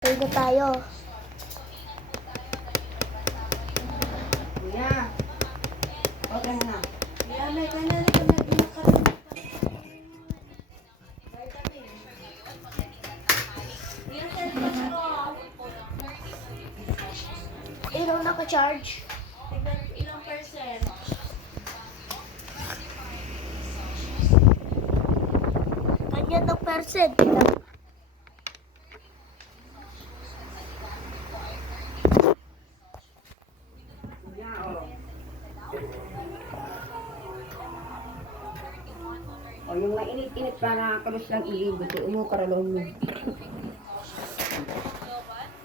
Pray na tayo. Kuya, okay na. Kuya, may kanal ka mag-inak ka rin. Vitamin. Yung cellphone ko. Ilang naka-charge? Tignan ilang percent. Ganyan ng percent. Kuya, oh. O, yung mainit-init para kalos lang iligo. Umo karalong mo.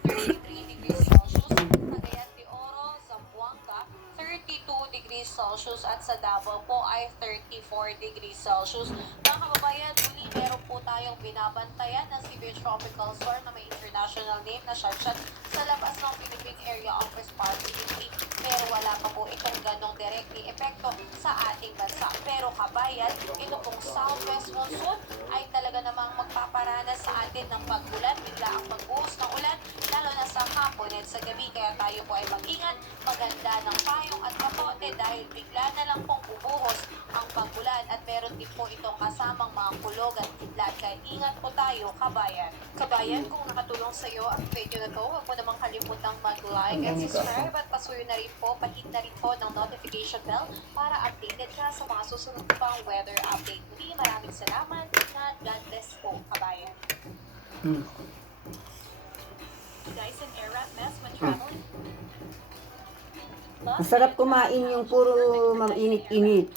33 degrees Celsius, Cagayan de Oro, Zamboanga, 32 degrees Celsius at sa Davao po ay 34 degrees Celsius. Mga kababayan, muli meron po tayong binabantayan na severe tropical storm na may international name na Shanshan sa labas ng Philippine Area of Responsibility. Pero wala pa po itong ganong directly epekto sa ating bansa. Pero kabayan, ito pong southwest monsoon ay talaga namang magpaparanas sa atin ng pag-ulan, bigla ang pagbuhos ng ulan, lalo na sa hapon at sa gabi. Kaya tayo po ay mag-ingat, maganda ng payong at kapote dahil bigla na lang pong bubuhos ang pag-ulan at meron din po itong kasamang mga kulog at kidlat. Kaya ingat po tayo, kabayan. Kabayan, kung nakatulong sa iyo ang video na to, huwag mo namang kalimutang mag-like and subscribe at pasuyo na rin po, pahit na rin po ng notification bell para updated ka sa mga susunod pang weather update. Muli, maraming salamat at God bless po, kabayan. Guys, in Airwrap mess when traveling. Masarap kumain yung puro mainit-init.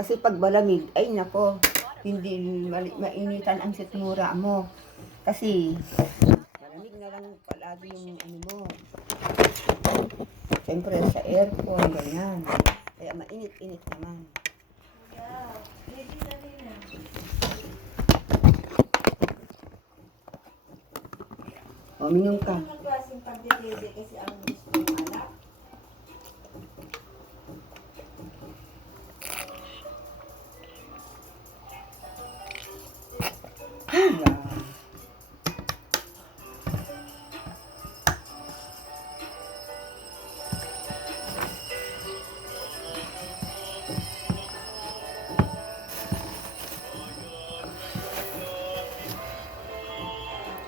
Kasi pag malamig, ay nako, hindi mainitan ang sitmura mo. Kasi malamig na lang palagi yung ano mo. Siyempre sa aircon, ganyan. Kaya mainit-init naman. Kuya, ready na rin na. O, minum ka. Anong klaseng pagdidede kasi ang gusto ng anak? Ayan.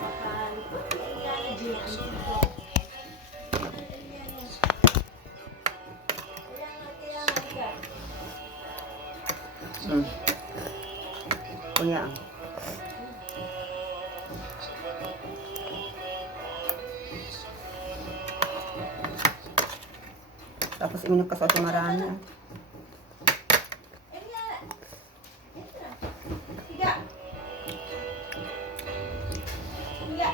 Mahal. Ayan, Jane. Kailangan ka. Kuya. Tapos iminom ka sa marami. Ayan. Higa. Higa.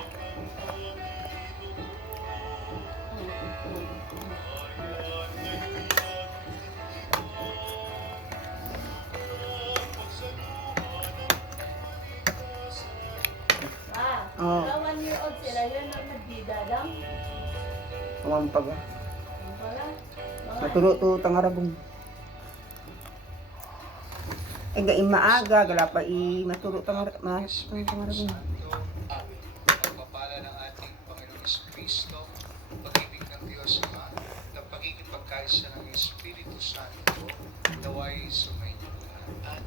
Oo. 1-year-old sila, yun ang nagbida lang. Umampag. Ang pala. Maturo-to tangarabong. Eh, gaing maaga, gala pa maturo tangarabong. Pagpapala ng ating Panginoon Jesucristo, pag-ibig ng Diyos Ama, ng pagkikipagkaisa ng Espiritu Santo, naway sumainyo lahat.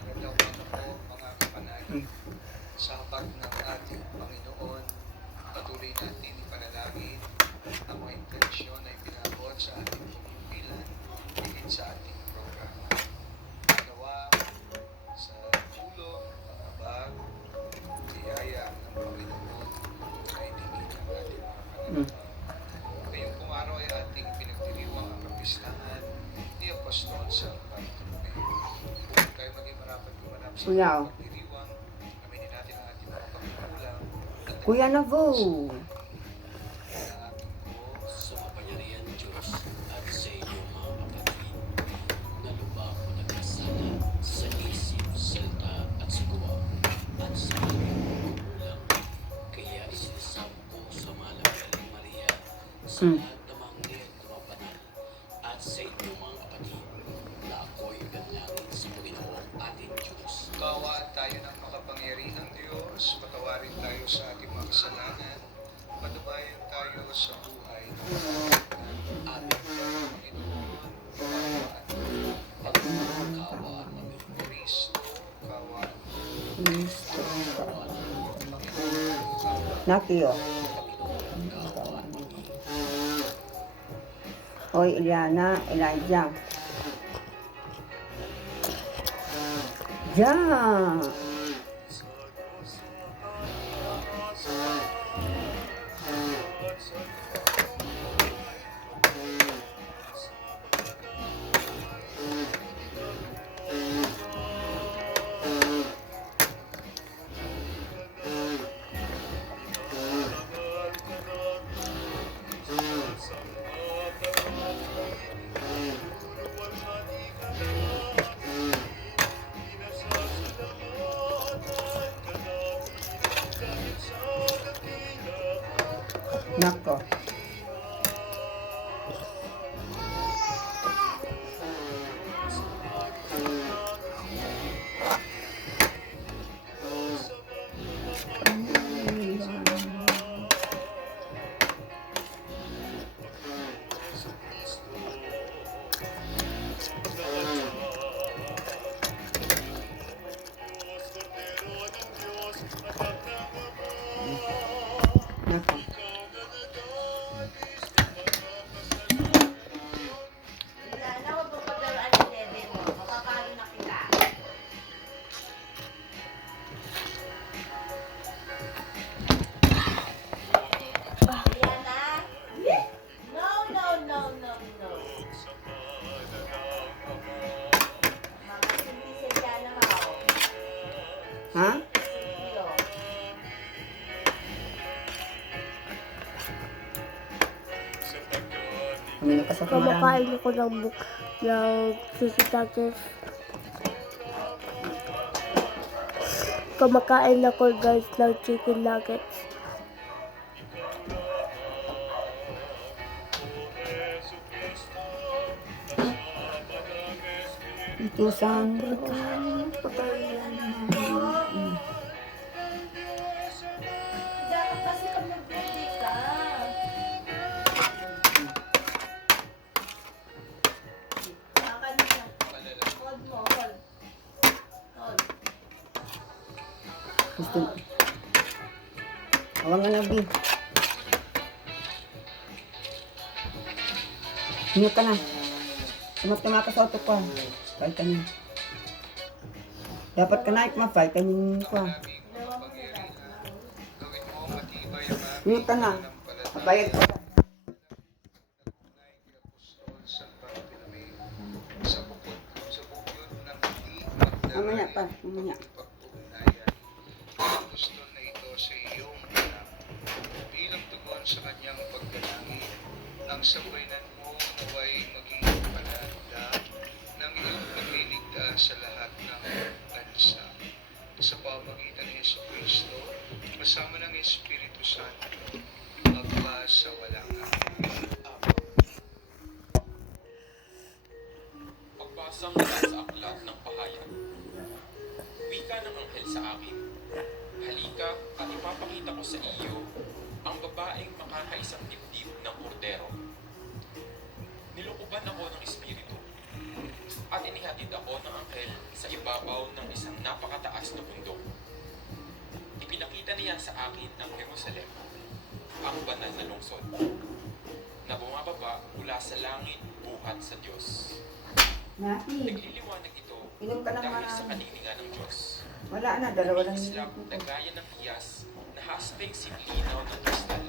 Magandang umaga po mga kapanalig. Sa habag ng ating Panginoon, patuloy natin ipanalangin ang mga intensyon na ipinabot sa ating pumimpilan, higit sa ating programa. Nawa sa tulong, pag-abag, biyaya ng Panginoon ay digin ang ating mga pananampalataya. Ngayong kung araw ay ating pinagdiriwang ang kapistahan ni Apostol San Bartolome. Kung tayo maging marapat gumanap sa Kuya. pagdiriwang, aminin natin ang ating mga pagkukulang at Kuya na vo. Sa kapangyarihan ng Diyos at sa inyong mga kapatid, nalubak ko nagkasala sa isip, salita at sigawa at sa aming pagkukulang. Kaya isinisamo ko sa Malagaling Maria sa lahat ng mga ngayon kumabanal at sa inyong mga kapatid na ako'y ganangin sa Panginoon ating Diyos. Kawaan tayo ng makapangyarihang Diyos, patawarin tayo sa ating mga kasalanan, Nakio. Oy, Eliana, Elijah. Yeah. Nako. Nako. Yan, ako pagpagalaan ni Dede mo. Makapalo na kita. Yan na. No, no, no, no, no. Mga simple-simple na ako. Ha? Iyo. Umino ka sa kumarami. Kumakain ako ng chicken nuggets. Kumakain ako guys ng chicken nuggets. Itusan. Dapat kasi pag nag-birthday ka. Makan na. Hold mo, hold. Hold. Gusto. Awang nga nabi. Hinyo ka na. Tumatama ka sa auto ko. Fight ka niya. Dapat ka na ikma-fight ka niya ko. Gawin mo matibay ang Hinyo ka na. Kabayad ka. apostol San Bartolome sa bukod ng hindi Mamaya pa. Mamaya. pagpugnayan. Gusto na ito sa iyong anak. Bilang tugon sa kanyang pagkalangin, ang sambayanan mo naway maging pananda ng iyong pagliligtas sa lahat ng bansa. Sa pamagitan ni Yesu Cristo, kasama ng Espiritu Santo, magpa sa walang hanggan. Pagbasa mula sa aklat ng pahayag. Wika ng anghel sa akin. Halika at ipapakita ko sa iyo ang babaeng makakaisang dibdib ng kordero. Nilukuban ako ng espiritu at inihatid ako ng anghel sa ibabaw ng isang napakataas na bundok. Ipinakita niya sa akin ang Jerusalem, ang banal na lungsod, na bumababa mula sa langit buhat sa Diyos. Nati. Nagliliwanag ito Inom ka ng dahil sa marami. kaniningan ng Diyos. Wala na. Dalawa lang Islap yung na gaya ng iyas na haspeng sinlinaw ng kristal.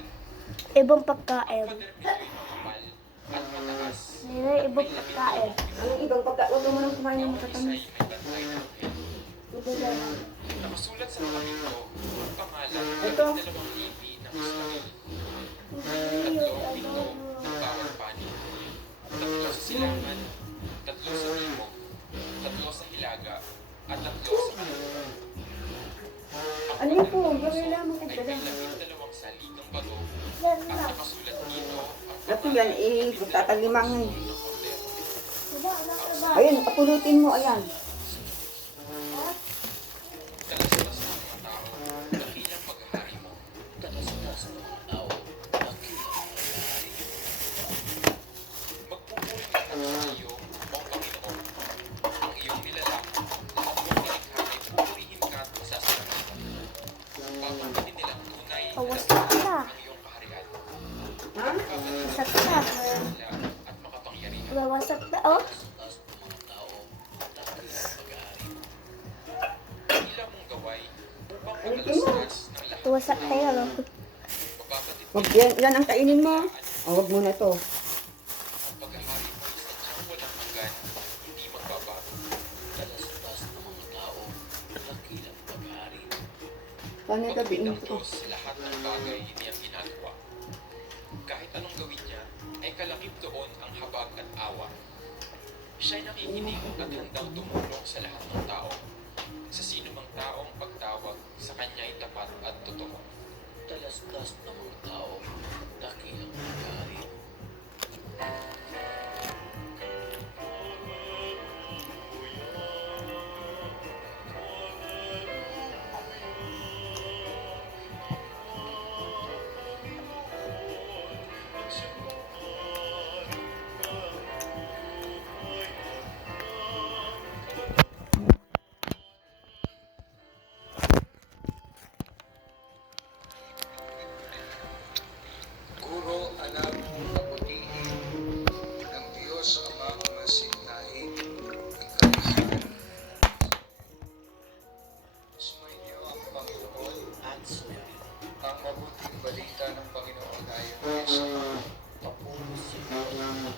Ibang pagkain. Pader nito'y makapal at mataas. Nila ibang pagkain. Ang ibang pagka, huwag mo nang kumain ng Bawat matatamis. isa'y may bantay ng anghel. Nakasulat sa mga ito ang pangalan ng Ito. 2 lipi ng Israel. 3 pinto ng bawat panig. 3 sa silangan, 3 sa timog, 3 sa hilaga, at 3 sa kanluran. Ang Ano po? pangalan ng Gawin puso lamang ay ito may lang. 12 saligang bato Yan at na. nakasulat dito ang Ito yan, tatalimang. ng kordero. Ayun, apulutin mo, ayan. Talas-talas ng mga tao, dakilang paghahari mo. Talas-talas ng mga tao, dakilang paghahari mo. Magpupuri ka sa iyo, O Panginoon. Ang iyong nilalang, lahat ng nilikha ay pupurihin ka at sasalamatan. Papanggitin nilang tunay na Sakta. ang iyong kaharian. Ha? Sakta. At makapangyarihan Wawasak na, oh. sa taas ng mga tao dahil sa pag-aari. Tila mong gaway upang pagalastas ng lahat Wasak na yan, oh. mababatid Wag yan ang kainin mo. O, wag mo na to. ang paghahari mo ay sadyang walang hanggan, hindi magbabago. Kalastas ng mga tao, dakilang paghahari. Paano Pagpit gabiin ng ko? Diyos sa lahat ng bagay niyang ginagawa. Kahit anong gawin niya, ay kalakip doon ang habag at awa. Siya'y nakikinig at handang tumulong sa lahat ng tao. Sa sino mang taong pagtawag, sa kanya'y tapat at totoo. Talastas ng mga tao, dakilang paghahari. Guro, anak, kabutihin ng Diyos Amang masinahing ikalihan. Sumainyo ang Panginoon, At sumayin, ang mabuting balita ng Panginoon ayon kay San papulo sa iyo.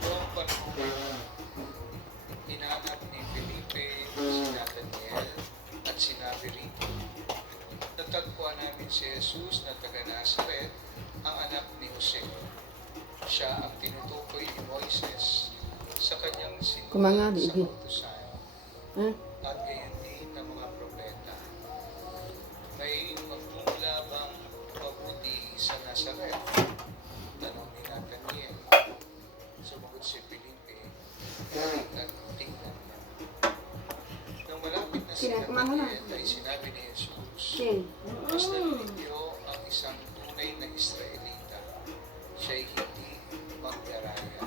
Noong panahon, hinanap ni Felipe si Nathaniel at sinabi rito, natagpuan namin si Jesus na taga Nazaret, ang anak ni Jose. Siya ang tinutukoy ni Moises sa kanyang Kumanga, sinulat sa bibi. kautusan Ha? at gayon din ng mga propeta. May magmumula bang mabuti sa Nazaret? Tanong ni Nathaniel. Sumagot si Felipe, at tingnan mo. Nang malapit na si Kumanga na. Nathaniel ay sinabi ni Jesus, Sin. mas ninyo ang isang tunay na Israelita. Siya'y hindi magdaraya.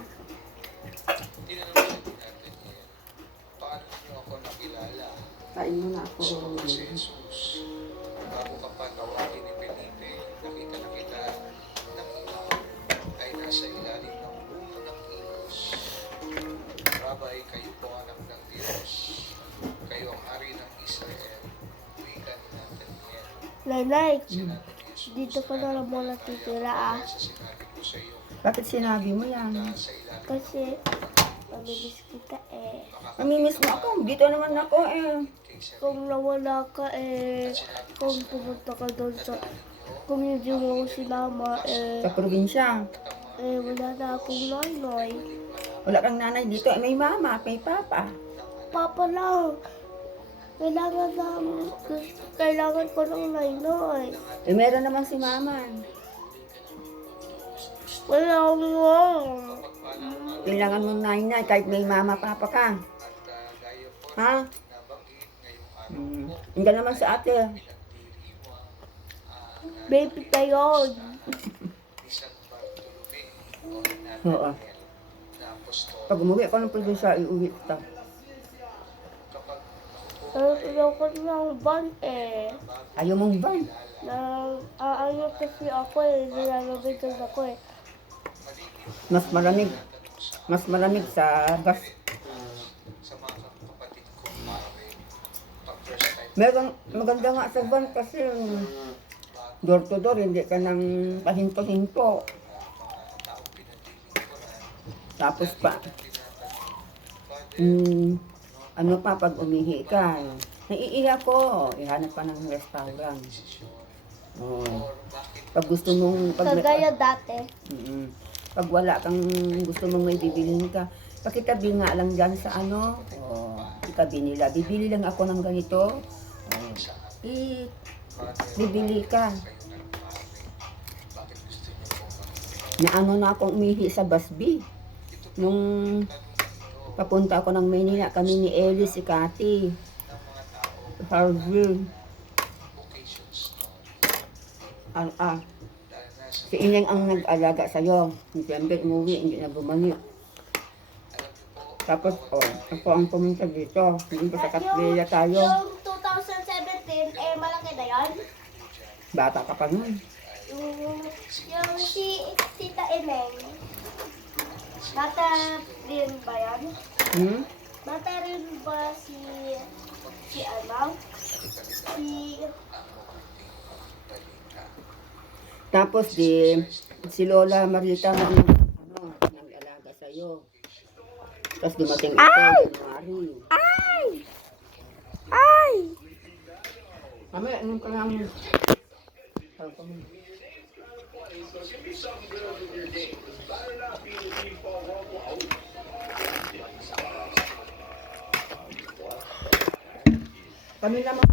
Tinanong siya ni Nathaniel, paano niyo ako nakilala? Kain mo na ako. Sumagot si Jesus, bago ka pa tawagin ni Felipe, nakita na kita ng ilaw ay nasa ilalim ng puno ng higos. Rabay, kayo po anak ng Diyos. Kayo ang hari ng Israel. Wika ni Nathaniel. Nanay, Sinabi ni Jesus, dito ka na lang muna titira, ah. Dahil sa sinabi ko sa iyo, Bakit sinabi mo yan? sa ilalim Kasi, mamilis kita, eh. Namimiss mo ako. Dito naman ako eh. kay Sarah. Kung nawala ka, eh. Kung pumunta ka doon sa... Kung hindi mo ako sinama, Sa probinsya. wala na akong noy-noy. Wala kang nanay dito. Eh, may mama, may papa. Papa lang. Kailangan ko ng noy-noy. Eh, meron naman si mama. Wala akong mom. Kailangan mong nanay kahit may mama, papa ka. Ha? Hindi naman sa ate. Baby pa yun. San Bartolome o Oo. na apostol. Pag umuwi ako ng probinsya, iuwi kita. Kapag Ayoko ng van, eh. Ayaw mong ban. Ayaw kasi ako, eh. Nilalabitan ako, eh. Mas malamig. Mas malamig sa bus. sa mga kapatid ko pare, pag first time Meron, maganda nga sa van kasi door to door, hindi ka nang pahinto-hinto. taong pinagdilingkuran, Tapos pa, ano pa pag umihi ka, naiiyak ko, ihanap pa ng restaurant. Oh. Pag gusto mong, Kagaya dati. pag wala kang gusto mong may bibilhin ka, pakitabi nga lang dyan sa ano, itabi nila, bibili lang ako ng ganito, bibili ka. Naano na akong umihi sa Basbi. Nung papunta ako ng Maynila, kami ni Ellie, si Cathy, Harvey, si Inyang ang nag-alaga sa'yo. Siyempre, umuwi, hindi na bumalik. Tapos, ako ang pumunta dito. Hindi pa sa Catrilla tayo. Yung 2017, eh, malaki na yan? Bata ka pa nun. Yung si Tita Emeng, bata rin ba yan? Hmm? Bata rin ba si ano? Tapos si Lola Marita nag-alaga sa'yo. Tapos dumating ito, January. Ay! Mamaya, anong ka lang? Kami naman.